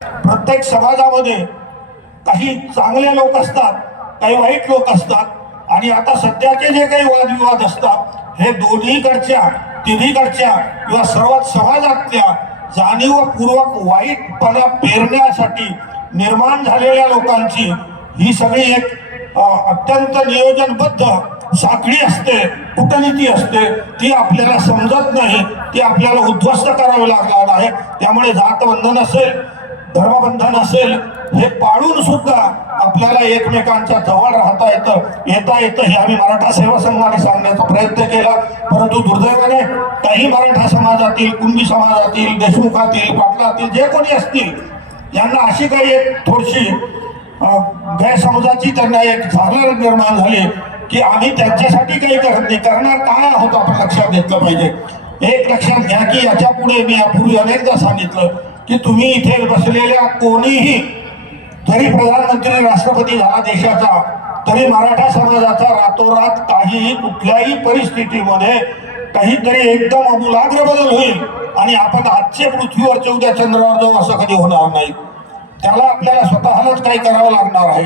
प्रत्येक समाजामध्ये काही चांगले लोक असतात काही वाईट लोक असतात आणि आता सध्याचे जे काही वादविवाद असतात हे दोन्हीकडच्या तिन्हीकडच्या किंवा सर्वच समाजातल्या जाणीवपूर्वक वाईटपणा पेरण्यासाठी निर्माण झालेल्या लोकांची ही सगळी एक अत्यंत नियोजनबद्ध साखळी असते कुटनीती असते. ती आपल्याला समजत नाही ती आपल्याला उद्ध्वस्त करावी लागणार आहे. त्यामुळे जातबंधन असेल धर्मबंधन असेल हे पाळून सुद्धा आपल्याला एकमेकांच्या जवळ राहता येतं येता येतं हे आम्ही मराठा सेवा संघाने सांगण्याचा प्रयत्न केला. परंतु दुर्दैवाने काही मराठा समाजातील कुंभी समाजातील देशमुखातील पाटलातील जे कोणी असतील यांना अशी काही एक थोडीशी गैरसमजाची त्यांना एक झालर निर्माण झाली की आम्ही त्यांच्यासाठी काही करत नाही. करणार काय आहोत आपण लक्षात घेतलं पाहिजे. एक लक्षात घ्या की याच्यापुढे मी यापूर्वी अनेकदा सांगितलं की तुम्ही इथे बसलेल्या कोणीही जरी प्रधानमंत्री राष्ट्रपती झाला देशाचा तरी मराठा समाजाचा रातोरात काहीही कुठल्याही परिस्थितीमध्ये काहीतरी एकदम अमूलाग्र बदल होईल आणि आपण आजचे पृथ्वीवरचे उद्या चंद्रावर जाऊ असं कधी होणार नाही. त्याला आपल्याला स्वतःलाच काही करावं लागणार आहे?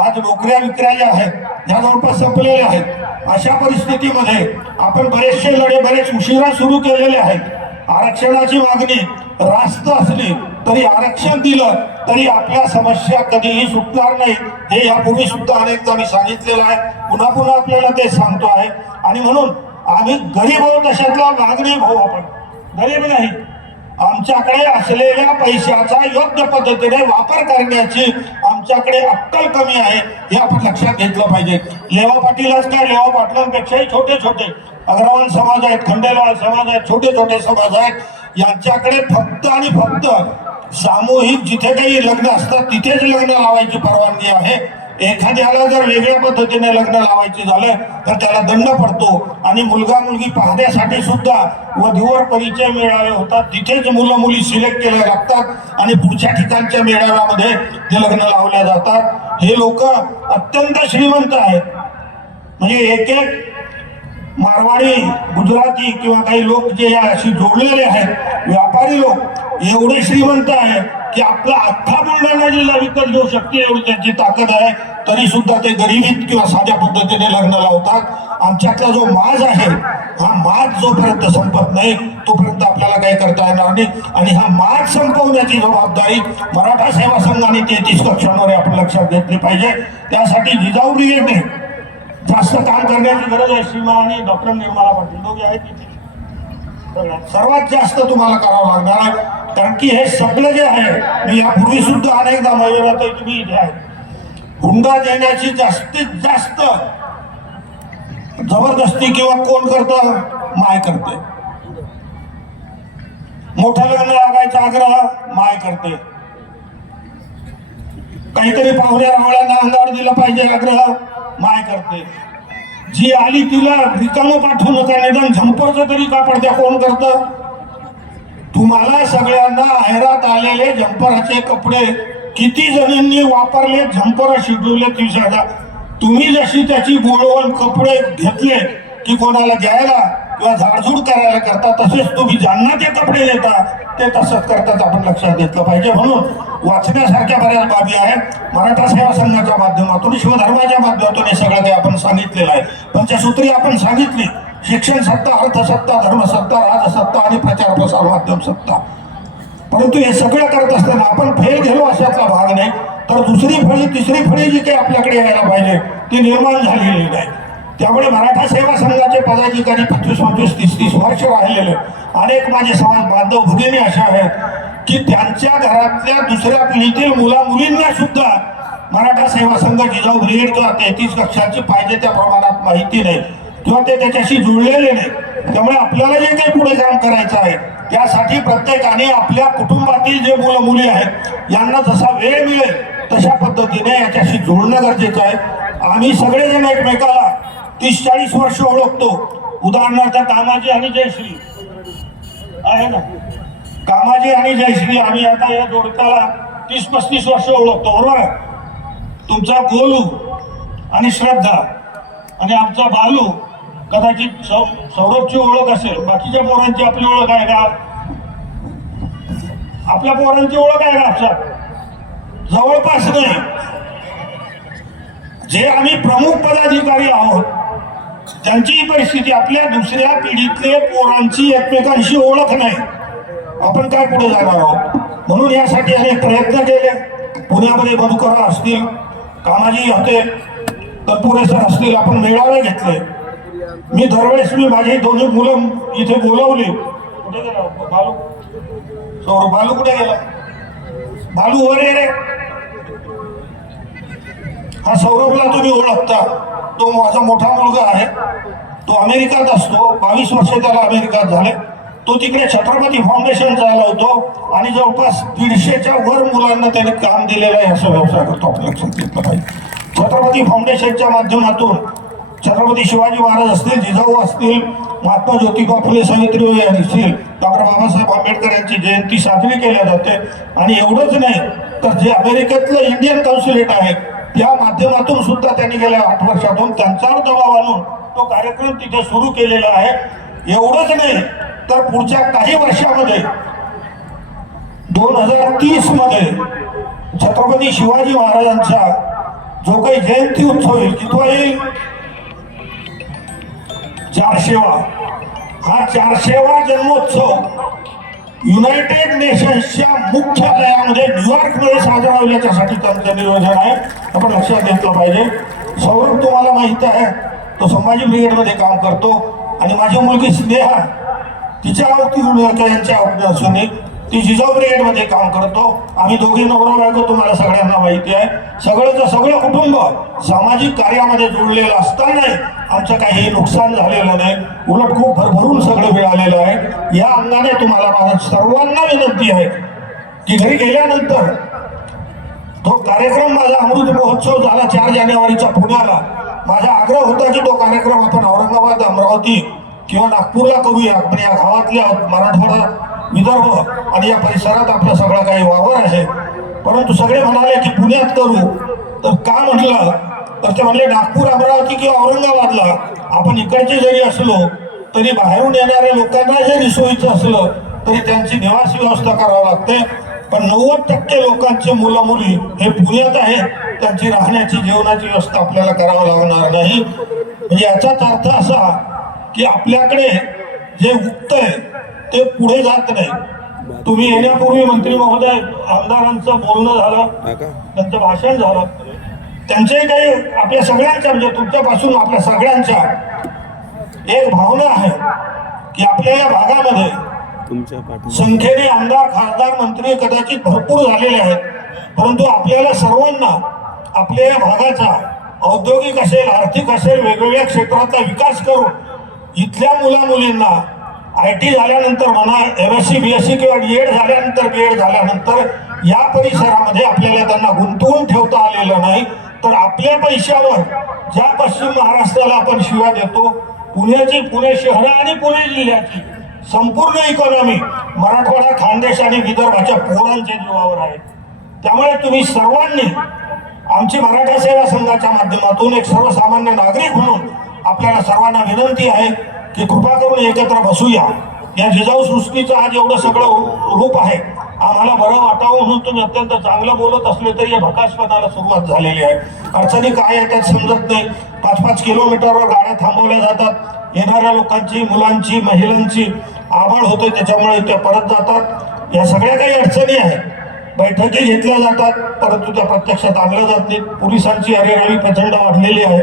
आज नोकऱ्या विक्र्या ज्या आहेत ह्या जवळपास संपलेल्या आहेत. अशा परिस्थितीमध्ये आपण बरेचसे लढे बरेच उशिरा सुरू केलेले आहेत. आरक्षणाची मागणी रास्त असली तरी आरक्षण दिलं तरी आपल्या समस्या कधीही सुटणार नाही. हे यापूर्वी सुद्धा अनेकदा मी सांगितलेलं आहे. पुन्हा पुन्हा आपल्याला ते सांगतो आहे. आणि म्हणून आम्ही गरीब आहोत तशातला मागणी भाऊ आपण. गरीब नाही. आमच्याकडे असलेल्या पैशाचा योग्य पद्धतीने वापर करण्याची आमच्याकडे अक्कल कमी आहे हे आपण लक्षात घेतलं पाहिजे. लेवा पाटीलच काय लेवा पाटलांपेक्षाही छोटे छोटे. अग्रवाल समाज आहेत खंडेलवाल समाज आहेत छोटे छोटे समाज आहेत. यांच्याकडे फक्त आणि फक्त सामूहिक जिथे काही लग्न असतात तिथेच लग्न लावायची परवानगी आहे. एखाद्याला जर वेगळ्या पद्धतीने लग्न लावायचे झालं तर त्याला दंड पडतो. आणि मुलगा मुलगी पाहण्यासाठी सुद्धा वधूवर परिचय मेळावे होतात. तिथेच मुलं मुली सिलेक्ट केल्या लागतात आणि पुढच्या ठिकाणच्या मेळाव्यामध्ये ते लग्न लावल्या जातात. हे लोक अत्यंत श्रीमंत आहेत. म्हणजे एक एक मारवाडी गुजराती किंवा काही लोक जे या अशी जोडलेले आहेत व्यापारी लोक एवढे श्रीमंत आहेत. की आपला अख्खा बुलढाणा जिल्हा विकत घेऊ शकते एवढी त्यांची ताकद आहे. तरी सुद्धा ते गरिबीत किंवा साध्या पद्धतीने लग्न लावतात आमच्यातला जो माज आहे हा माज जोपर्यंत संपत नाही तोपर्यंत आपल्याला काही करता येणार नाही. आणि हा माज संपवण्याची जबाबदारी मराठा सेवा संघाने तेहतीस कक्षांवर आपण लक्षात घेतली पाहिजे. त्यासाठी जिजाऊ ब्रिगेडने जास्त काम करण्याची गरज आहे. सीमा आणि डॉक्टर निर्मला पाटील दोघे आहेत तिथे सर्वात जास्त तुम्हाला करावं लागणार आहे. कारण की हे सगळं जे आहे मी यापूर्वी सुद्धा अनेकदा महिला तुम्ही इथे आहे. हुंडा देण्याची जास्तीत जास्त जबरदस्ती किंवा कोण करतं? माय करते. मोठं लग्न लागायचा आग्रह माय करते. काहीतरी पाहुण्या रावळ्यांना अंगावर दिलं पाहिजे आग्रह माय करते. जी आली तिला रिकामं पाठवू नका निदान झंपरचं तरी कापड त्या कोण करतं? तुम्हाला सगळ्यांना हैरात आलेले झंपराचे कपडे किती जणांनी वापरले झंपर शिजवले दिवसाला तुम्ही जशी त्याची बोलवून कपडे घेतले की कोणाला द्यायला किंवा झाडझूड करायला करता तसेच तुम्ही ज्यांना ते कपडे देता ते तसंच करतात आपण लक्षात घेतलं पाहिजे. म्हणून वाचण्यासारख्या बऱ्याच बाबी आहेत. मराठा सेवा संघाच्या माध्यमातून शिवधर्माच्या माध्यमातून हे सगळं काही आपण सांगितलेलं आहे. पंचसूत्री आपण सांगितली. शिक्षण सत्ता अर्थसत्ता धर्मसत्ता राजसत्ता आणि प्रचार प्रसार माध्यम सत्ता. परंतु हे सगळं करत असताना आपण फेल गेलो अशातला भाग नाही. तर दुसरी फळी तिसरी फळी जी काही आपल्याकडे यायला पाहिजे ती निर्माण झालेली नाही. त्यामुळे मराठा सेवा संघाचे पदाधिकारी पंचवीस पंचवीस तीस तीस वर्ष राहिलेले अनेक माझे समाज बांधव भगिनी अशा आहेत की त्यांच्या घरातल्या दुसऱ्या पिढीतील मुला मुलींना सुद्धा मराठा सेवा संघ जिजाऊ ब्रिगेड किंवा तेहतीस कक्षाची पाहिजे त्या प्रमाणात माहिती नाही किंवा ते त्याच्याशी जुळलेले नाही. त्यामुळे आपल्याला जे काही पुढे काम करायचं आहे त्यासाठी प्रत्येकाने आपल्या कुटुंबातील जे मुलं मुली आहेत यांना जसा वेळ मिळेल तशा पद्धतीने याच्याशी जुळणं गरजेचं आहे. आम्ही सगळेजण एकमेकाला तीस चाळीस वर्ष ओळखतो. उदाहरणार्थ कामाजी आणि जयश्री. आहे ना? कामाजी आणि जयश्री आम्ही आता या जोडकाला तीस पस्तीस वर्ष ओळखतो बरोबर तुमचा गोलू आणि श्रद्धा आणि आमचा बालू कदाचित सौ सौरभची ओळख असेल. बाकीच्या पोरांची आपली ओळख आहे का? आपल्या पोरांची ओळख आहे का आमच्या? जवळपास नाही. जे आम्ही प्रमुख पदाधिकारी आहोत त्यांचीही परिस्थिती आपल्या दुसऱ्या पिढीतले पोरांची एकमेकांशी ओळख नाही आपण काय पुढे जाणार आहोत? म्हणून यासाठी अनेक प्रयत्न केले. पुण्यामध्ये मधुकरा असतील कामाजी होते तत्पुरे सर असतील आपण मेळावे घेतले. मी दरवेळेस मी माझी दोन्ही मुलं इथे बोलवली. कुठे गेला हो? बालू? सौर बालू कुठे गेला? बालू वर ये रे. हा सौरभला तुम्ही ओळखता. तो माझा मोठा मुलगा आहे. तो अमेरिकात असतो. बावीस वर्ष त्याला अमेरिकात झाले. तो तिकडे छत्रपती फाउंडेशन चालवतो आणि जवळपास दीडशेच्या वर मुलांना त्याने काम दिलेलं आहे. असं व्यवसाय करतो आपल्या लक्षात घेतलं पाहिजे. छत्रपती फाउंडेशनच्या माध्यमातून छत्रपती शिवाजी महाराज असतील जिजाऊ असतील महात्मा ज्योतिबा फुले सावित्रीबाई असतील डॉक्टर बाबासाहेब आंबेडकर यांची जयंती साजरी केल्या जाते. आणि एवढंच नाही तर जे अमेरिकेतलं इंडियन कॉन्सुलेट आहे या माध्यमातून सुद्धा त्यांनी गेल्या आठ वर्षातून त्यांच्यावर दबाव आणून तो कार्यक्रम तिथे सुरू केलेला आहे. एवढंच नाही तर पुढच्या काही वर्षामध्ये दोन हजार तीसमध्ये छत्रपती शिवाजी महाराजांचा जो काही जयंती उत्सव येईल कितवा येईल चारशेवा. हा चारशेवा जन्मोत्सव युनायटेड नेशन्सच्या मुख्यालयामध्ये न्यूयॉर्कमध्ये साजरा होईल याच्यासाठी त्यांचं नियोजन आहे. आपण लक्षात घेतलं पाहिजे. सौरभ तुम्हाला माहीत आहे तो संभाजी ब्रिगेडमध्ये काम करतो. आणि माझी मुलगी स्नेहा तिच्या आवडती यांच्या आवडती असून ती जिजाऊ ब्रिगेडमध्ये काम करतो. आम्ही दोघे नवरा बायको तुम्हाला सगळ्यांना माहिती आहे. सगळंच सगळं कुटुंब सामाजिक कार्यामध्ये जोडलेलं असतानाही आमचं काही नुकसान झालेलं नाही. उलट खूप भरभरून सगळं मिळालेलं आहे. या अंगाने तुम्हाला माझ्या सर्वांना विनंती आहे की घरी गेल्यानंतर तो कार्यक्रम माझा अमृत महोत्सव झाला चार जानेवारीचा पुण्याला. माझा आग्रह होता की तो कार्यक्रम आपण औरंगाबाद अमरावती किंवा नागपूरला करूया. आपण या गावातल्या मराठवाडा विदर्भ आणि या परिसरात आपलं सगळं काही वावर आहे. परंतु सगळे म्हणाले की पुण्यात करू. तर का म्हटलं? तर ते म्हणले नागपूर अमरावती किंवा औरंगाबादला आपण इकडचे जरी असलो तरी बाहेरून येणाऱ्या लोकांना जरी सोयीचं असलं तरी त्यांची निवास व्यवस्था करावी लागते. पण नव्वद टक्के लोकांचे मुलं मुली हे पुण्यात आहेत. त्यांची राहण्याची जेवणाची व्यवस्था आपल्याला करावं लागणार नाही. म्हणजे याचाच अर्थ असा की आपल्याकडे जे उगतंय ते पुढे जात नाही. तुम्ही येण्यापूर्वी मंत्री महोदय आमदारांचं बोलणं झालं त्यांचं भाषण झालं. त्यांचे काही आपल्या सगळ्यांच्या म्हणजे तुमच्यापासून आपल्या सगळ्यांच्या एक भावना आहे की आपल्या या भागामध्ये संख्येने आमदार खासदार मंत्री कदाचित भरपूर झालेले आहेत. परंतु आपल्याला सर्वांना आपल्या या भागाचा औद्योगिक असेल आर्थिक असेल वेगवेगळ्या क्षेत्राचा विकास करून इथल्या मुला मुलींना आय टी झाल्यानंतर म्हणा M S C B S C किंवा डी एड झाल्यानंतर बी एड झाल्यानंतर या परिसरामध्ये आपल्याला त्यांना गुंतवून ठेवता आलेलं नाही. तर आपल्या पैशावर ज्या पश्चिम महाराष्ट्राला आपण शिव्या देतो पुण्याची पुणे शहर आणि पुणे जिल्ह्याची संपूर्ण इकॉनॉमी मराठवाडा खानदेश आणि विदर्भाच्या पोरांच्या जीवावर आहे. त्यामुळे तुम्ही सर्वांनी आमची मराठा सेवा संघाच्या माध्यमातून एक सर्वसामान्य नागरिक म्हणून आपल्याला सर्वांना विनंती आहे की कृपा करून एकत्र बसूया. या जिजाऊ सृष्टीचं आज एवढं सगळं रूप आहे. आम्हाला बरं वाटावं म्हणून तुम्ही अत्यंत चांगलं बोलत असले तरी या भकाशपणाला सुरुवात झालेली आहे. अडचणी काय आहे त्यात समजत नाही. पाच पाच किलोमीटरवर गाड्या थांबवल्या जातात. येणाऱ्या लोकांची मुलांची महिलांची आबाळ होते त्याच्यामुळे त्या परत जातात. या सगळ्या काही अडचणी आहेत. बैठकी घेतल्या जातात परंतु त्या प्रत्यक्षात आणल्या जात नाहीत. पोलिसांची अरेरावी प्रचंड वाढलेली आहे.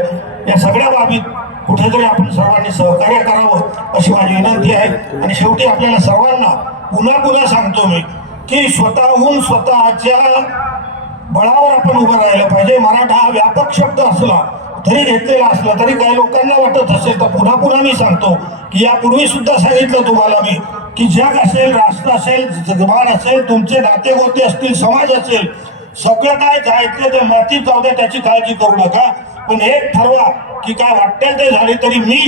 या सगळ्या बाबीत कुठेतरी आपण सर्वांनी सहकार्य करावं अशी माझी विनंती आहे. आणि शेवटी आपल्याला सर्वांना पुन्हा पुन्हा सांगतो मी की स्वतःहून स्वतःच्या बळावर आपण उभं राहिलं पाहिजे. मराठा हा व्यापक शब्द असला तरी घेतलेला असला तरी काही लोकांना वाटत असेल तर पुन्हा पुन्हा मी सांगतो की यापूर्वी सुद्धा सांगितलं तुम्हाला मी की जग असेल राष्ट्र असेल जगमान असेल तुमचे नातेगोते असतील समाज असेल सगळं काय जायचं ते मातीत जाऊ द्या त्याची काळजी करू नका. पण एक ठरवा की काय वाटेल ते झाले तरी मी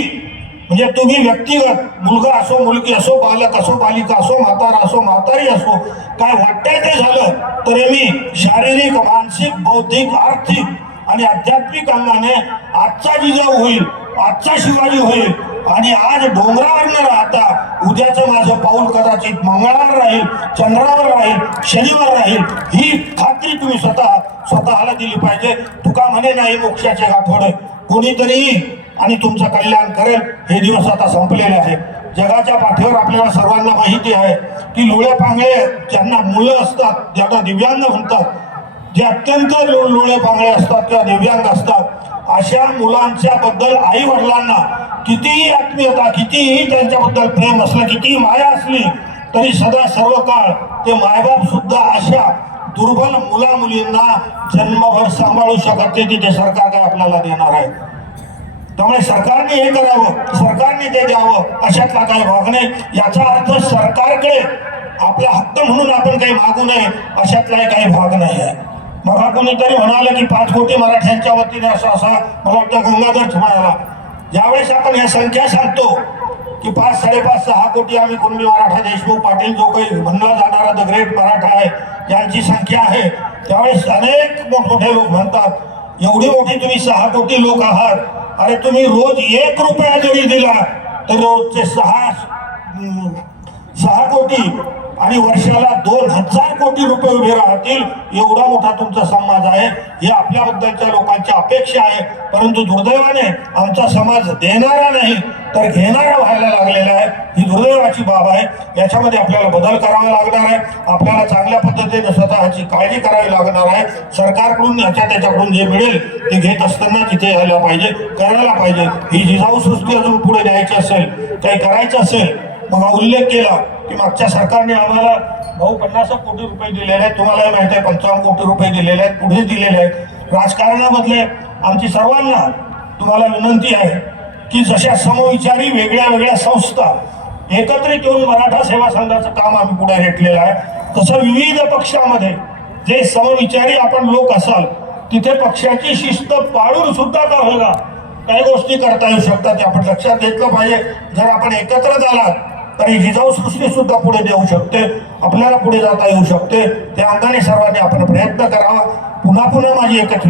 म्हणजे तुम्ही व्यक्तिगत मुलगा असो मुलगी असो बालक असो बालिका असो म्हातारा असो म्हातारी असो काय वाटतंय ते झालं तरी मी शारीरिक मानसिक बौद्धिक आर्थिक आणि आध्यात्मिक अंगाने आजचा जिजाऊ होईल आजचा शिवाजी होईल आणि आज डोंगरावर न राहता उद्याचं माझं पाऊल कदाचित मंगळावर राहील चंद्रावर राहील शनिवार राहील ही खात्री तुम्ही स्वतः स्वतःला दिली पाहिजे. तुका म्हणे नाही मोक्षाचे गाठोडे कोणीतरी आणि तुमचं कल्याण करेल हे दिवस आता संपलेले आहेत. जगाच्या पाठीवर आपल्याला सर्वांना माहिती आहे की लोळ्या पांगळे ज्यांना मुलं असतात ज्यांना दिव्यांग म्हणतात जे अत्यंत लो- लोळे पांगळे असतात किंवा दिव्यांग असतात अशा मुलांच्या बद्दल आई वडिलांना कितीही आत्मीयता कितीही त्यांच्याबद्दल प्रेम असलं कितीही माया असली तरी सदा सर्व काळ ते मायबाप सुद्धा अशा दुर्बल मुला मुलींना जन्मभर सांभाळू शकत नाही तिथे सरकार काय आपल्याला देणार आहे? त्यामुळे सरकारने हे करावं सरकारने ते द्यावं अशातला काही भाग नाही. याचा अर्थ सरकारकडे आपला हक्क म्हणून आपण काही मागू नये अशातलाही काही भाग नाही आहे. मला कोणीतरी म्हणाले की पाच कोटी मराठ्यांच्या वतीने असं असा मला वाटतं गंगाधर म्हणाला ज्यावेळेस आपण या संख्या सांगतो की पाच साडेपाच सहा कोटी आम्ही कुणबी मराठा देशमुख पाटील जो काही म्हणला जाणारा द ग्रेट मराठा आहे यांची संख्या आहे. त्यावेळेस अनेक मोठमोठे लोक म्हणतात एवढी मोठी तुम्ही सहा कोटी लोक आहात. अरे तुम्ही रोज एक रुपया जरी दिला तर रोजचे सहा सहा कोटी आणि वर्षाला दोन हजार कोटी रुपये उभे राहतील एवढा मोठा तुमचा समाज आहे. ही आपल्याबद्दलच्या लोकांची अपेक्षा आहे. परंतु दुर्दैवाने आमचा समाज देणारा नाही तर घेणारा व्हायला लागलेला आहे. ही दुर्दैवाची बाब आहे. याच्यामध्ये आपल्याला बदल करावा लागणार आहे. आपल्याला चांगल्या पद्धतीने स्वतःची काळजी करावी लागणार आहे. सरकारकडून याच्या त्याच्याकडून जे मिळेल ते घेत असताना तिथे यायला पाहिजे करायला पाहिजे. ही जिजाऊ सृष्टी अजून पुढे द्यायची असेल काही करायचं असेल मग उल्लेख केला की मागच्या सरकारने आम्हाला भाऊ पन्नास कोटी रुपये दिलेले आहेत. तुम्हालाही माहिती आहे पंचावन्न कोटी रुपये दिलेले आहेत पुढे दिलेले आहेत. राजकारणामधले आमची सर्वांना तुम्हाला विनंती आहे की जशा समविचारी वेगळ्या वेगळ्या संस्था एकत्रित येऊन मराठा सेवा संघाचं काम आम्ही पुढे रेटलेलं आहे. तसं विविध पक्षामध्ये जे समविचारी आपण लोक असाल तिथे पक्षाची शिस्त पाळून सुद्धा का होगा काही गोष्टी करता येऊ शकतात आपण लक्षात घेतलं पाहिजे. जर आपण एकत्र झालात तर ही जिजाऊ सृष्टी सुद्धा पुढे देऊ शकते आपल्याला पुढे जाता येऊ शकते. त्या अंगाने सर्वांनी आपण प्रयत्न करावा. पुन्हा पुन्हा माझी एकच